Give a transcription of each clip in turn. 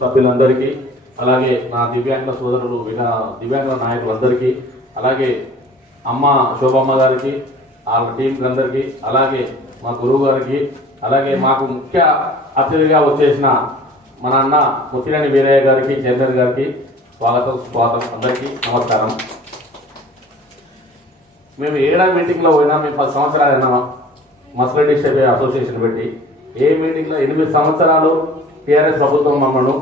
సభ్యులందరికీ అలాగే నా దివ్యాంగుల సోదరులు దివ్యాంగుల నాయకులందరికీ అలాగే అమ్మ శోభమ్మ గారికి వాళ్ళ టీంకి అందరికీ అలాగే మా గురువు గారికి అలాగే మాకు ముఖ్య అతిథిగా వచ్చేసిన మన అన్న ముత్తినేని వీరయ్య గారికి చంద్రన్ గారికి స్వాగతం అందరికీ నమస్కారం. మేము ఏడా మీటింగ్లో పోయినా మేము 10 సంవత్సరాలు అయినా మస్కరెడ్డి అసోసియేషన్ పెట్టి ఏ మీటింగ్లో 8 సంవత్సరాలు టీఆర్ఎస్ ప్రభుత్వం మమ్మల్ని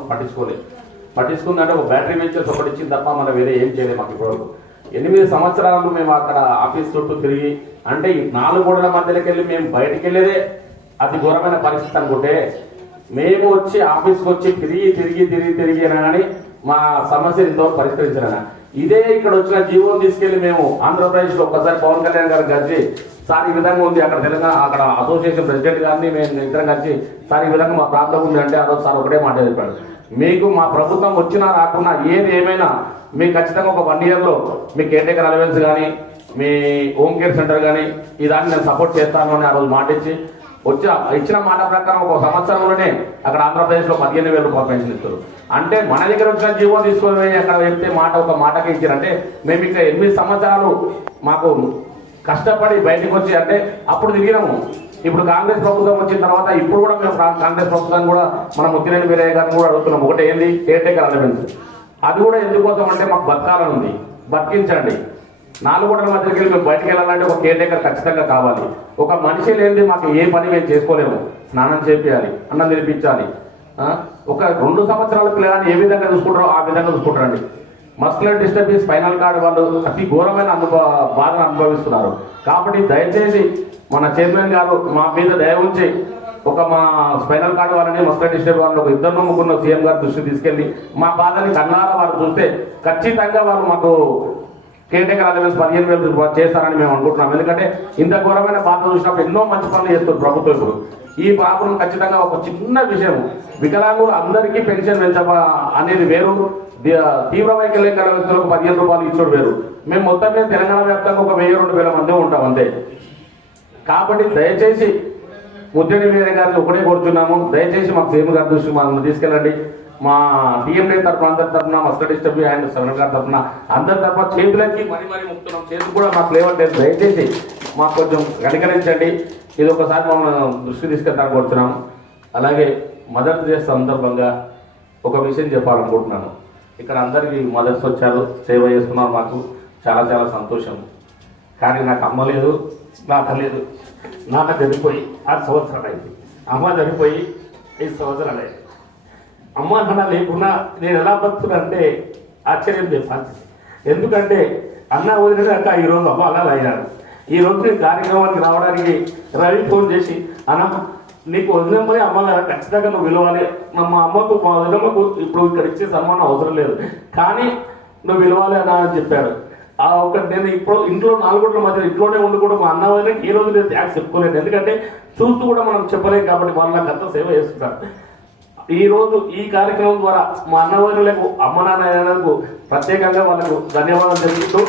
పట్టించుకుందంటే ఒక బ్యాటరీ వెంచర్స్ ఒకటి ఇచ్చింది తప్ప మనం వేరే ఏం చేయలేము. మాకు ఇప్పటివరకు 8 సంవత్సరాలు మేము అక్కడ ఆఫీస్ చుట్టూ తిరిగి అంటే ఈ 4 గోడల మధ్యలోకి వెళ్ళి మేము బయటికి వెళ్ళేదే అతి ఘోరమైన పరిస్థితి అనుకుంటే మేము వచ్చి ఆఫీస్కి వచ్చి తిరిగి కానీ మా సమస్యలు ఇంతవరకు పరిష్కరించాలన్నా ఇదే ఇక్కడ వచ్చిన జీవోని తీసుకెళ్లి మేము ఆంధ్రప్రదేశ్లో ఒక్కసారి పవన్ కళ్యాణ్ గారు కలిసి సార్ ఈ విధంగా ఉంది అక్కడ తెలంగాణ అక్కడ అసోసియేషన్ ప్రెసిడెంట్ గారిని మేము ఇద్దరం కలిసి సార్ ఈ విధంగా మా ప్రాంతం ఉంది అంటే ఆ రోజు సార్ ఒకటే మాట చెప్పాడు, మీకు మా ప్రభుత్వం వచ్చినా రాకున్నా ఏది ఏమైనా మీకు ఖచ్చితంగా ఒక 1 yearలో మీ కేర్టేకర్ అలవెన్స్ కానీ మీ హోమ్ కేర్ సెంటర్ కానీ ఈ దాన్ని నేను సపోర్ట్ చేస్తాను అని ఆ రోజు మాట ఇచ్చి ఇచ్చిన మాట ప్రకారం 1 సంవత్సరంలోనే అక్కడ ఆంధ్రప్రదేశ్లో 15,000 రూపాయలు పెన్షన్ ఇస్తారు. అంటే మన దగ్గర వచ్చిన జీవో తీసుకొని అక్కడ చెప్తే ఒక మాటకి ఇచ్చారంటే మేము ఇక్కడ 8 సంవత్సరాలు మాకు కష్టపడి బయటకు వచ్చి అంటే అప్పుడు తిరిగినాము. ఇప్పుడు కాంగ్రెస్ ప్రభుత్వం వచ్చిన తర్వాత ఇప్పుడు కూడా మేము కాంగ్రెస్ ప్రభుత్వాన్ని కూడా మన ముత్తినేని వీరయ్య గారిని కూడా అడుగుతున్నాం. ఒకటి ఏంది కేర్టేకర్ అలవెన్స్, అది కూడా ఎందుకోసం అంటే మాకు బతకాలని ఉంది, బతికించండి. 4 గోడల మధ్యకి వెళ్ళి మేము బయటకు వెళ్ళాలంటే ఒక కేర్టేకర్ ఖచ్చితంగా కావాలి. ఒక మనిషి లేనిది మాకు ఏ పని మేము చేసుకోలేము. స్నానం చేపించాలి, అన్నం తినిపించాలి. ఒక 2 సంవత్సరాల పిల్లలని ఏ విధంగా చూసుకుంటారో ఆ విధంగా చూసుకుంటారండి. మస్కులర్ డిస్టర్బెన్స్ స్పైనల్ కార్డు వాళ్ళు అతి ఘోరమైన బాధను అనుభవిస్తున్నారు. కాబట్టి దయచేసి మన చైర్మన్ గారు మా మీద దయ ఉంచి మా స్పైనల్ కార్డు వాళ్ళని మస్కులర్ డిస్టర్బ్ వాళ్ళని ఒక 2 నమ్ముకున్న సీఎం గారి దృష్టికి తీసుకెళ్లి మా బాధని కన్నారా వారు చూస్తే ఖచ్చితంగా వాళ్ళు మాకు కేర్టేకర్ అలవెన్స్ 15,000 రూపాయలు చేస్తారని మేము అనుకుంటున్నాం. ఎందుకంటే ఇంత ఘోరమైన బాధ చూసినప్పుడు ఎన్నో మంచి పనులు చేస్తారు ప్రభుత్వం. ఇప్పుడు ఈ బాబును ఖచ్చితంగా ఒక చిన్న విషయం, వికలాంగులు అందరికీ పెన్షన్ అనేది వేరు, తీవ్ర వైకల్యం గల వ్యక్తులకు 15 రూపాయలు ఇచ్చోడు వేరు. మేము మొత్తం మీద తెలంగాణ వ్యాప్తంగా ఒక 1,000-2,000 మంది ఉంటాం అంతే. కాబట్టి దయచేసి ముత్తినేని వీరయ్య గారిని ఒకటే కోరుతున్నాము, దయచేసి మాకు సీఎం గారి దృష్టికి మనం తీసుకెళ్ళండి. మా టీఎండీ తరఫున అందరి తరఫున మస్కరెడ్డి డిస్టర్బ్ అండ్ సవరణ గారి తరఫున అందరి తరఫున చేతులకి మరీ ముక్తున్నాం. చేతులు కూడా మాకు లేవట్లేదు, దయచేసి మాకు కొంచెం కనికరించండి. ఇది ఒకసారి మమ్మల్ని దృష్టి తీసుకెళ్తాను కోరుతున్నాం. అలాగే మదర్స్ డే సందర్భంగా ఒక విషయం చెప్పాలనుకుంటున్నాను. ఇక్కడ అందరికీ మదర్స్ వచ్చారు, సేవ చేస్తున్నారు, మాకు చాలా చాలా సంతోషం. కానీ నాకు అమ్మ లేదు, నాన్న లేదు. నాన్న చనిపోయి 6 సంవత్సరాలు అయింది, అమ్మ చనిపోయి 5 సంవత్సరాలు అయింది. అమ్మ నాన్న లేకున్నా నేను ఎలా బతుకునంటే ఆశ్చర్యం చేస్తాను. ఎందుకంటే అన్న వదిలినాక ఈరోజు అమ్మ అలా అయ్యారు. ఈ రోజు నేను కార్యక్రమానికి రావడానికి రవి ఫోన్ చేసి అన్న నీకు వదిలేమని అమ్మ ఖచ్చితంగా నువ్వు విలువాలి, మా అమ్మకు మా వదిలమ్మకు ఇప్పుడు ఇక్కడ ఇచ్చే సన్మానం అవసరం లేదు కానీ నువ్వు విలువాలి అన్న అని చెప్పాడు. ఆ ఒకటి నేను ఇప్పుడు ఇంట్లో 4 గోడల మధ్య ఇంట్లోనే ఉండి కూడా మా అన్న వదిలికి ఈ రోజు నేను థ్యాంక్స్ చెప్పుకోలేదు. ఎందుకంటే చూస్తూ కూడా మనం చెప్పలేం కాబట్టి వాళ్ళు నాకు అంత సేవ చేస్తున్నారు. ఈ రోజు ఈ కార్యక్రమం ద్వారా మా అన్నవారులకు అమ్మ నాన్నకు ప్రత్యేకంగా వాళ్ళకు ధన్యవాదాలు తెలుపుతూ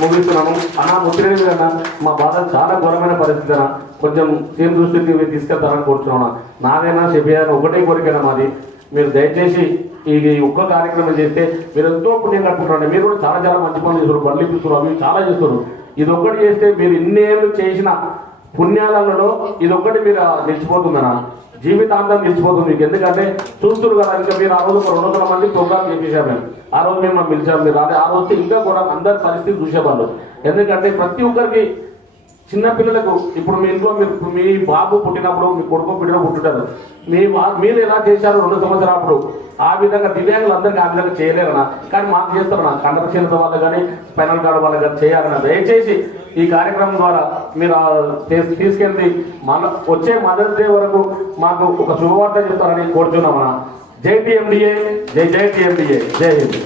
ముగిస్తున్నాము. అన్న ముత్తినేని వీరన్న మా బాధ చాలా ఘోరమైన పరిస్థితి అన్న, కొంచెం సీఎం దృష్టికి తీసుకెళ్తారని కోరుతున్నాను. నాదైనా చెప్పేయాలని ఒకటే కోరికైనా మాది, మీరు దయచేసి ఈ ఒక్క కార్యక్రమం చేస్తే మీరు ఎంతో పుణ్యం కట్టుకుంటారండి. మీరు కూడా చాలా చాలా మంచి పనులు చేస్తారు, బళ్ళు ఇప్పిస్తారు, అవి చాలా చేస్తారు. ఇది ఒక్కటి చేస్తే మీరు ఇన్నేళ్ళు చేసిన పుణ్యాలలో ఇది ఒక్కటి మీరు నిలిచిపోతుందన్నా, జీవితాంతం నిలిచిపోతుంది మీకు. ఎందుకంటే చూస్తున్నారు కదా, ఇంకా మీరు ఆ రోజు 200 మంది ప్రోగ్రామ్ చేసేసాం మేము. ఆ రోజు మేము పిలిచాము, మీరు ఆ రోజు ఇంకా కూడా అందరి పరిస్థితి చూసేవాళ్ళు. ఎందుకంటే ప్రతి ఒక్కరికి చిన్నపిల్లలకు ఇప్పుడు మీ ఇంట్లో మీ బాబు పుట్టినప్పుడు మీ కొడుకు బిడ్డ పుట్టుంటారు, మీరు ఎలా చేశారు 2 సంవత్సరాలు ఆ విధంగా దివ్యాంగులు అందరికీ ఆ విధంగా చేయలేరన్నా. కానీ మాకు చేస్తారన్నా, కండరక్షీణత వాళ్ళు కానీ స్పైనల్ కార్డు వాళ్ళు కానీ చేయాలన్నా. దయచేసి ఈ కార్యక్రమం ద్వారా మీరు తీసుకెళ్ళి వచ్చే మదర్స్ డే వరకు మాకు ఒక శుభవార్త చెప్తారని కోరుతున్నామన్నా. జై టీఎండీఏ, జై టీఎండీఏ, జై హింద్.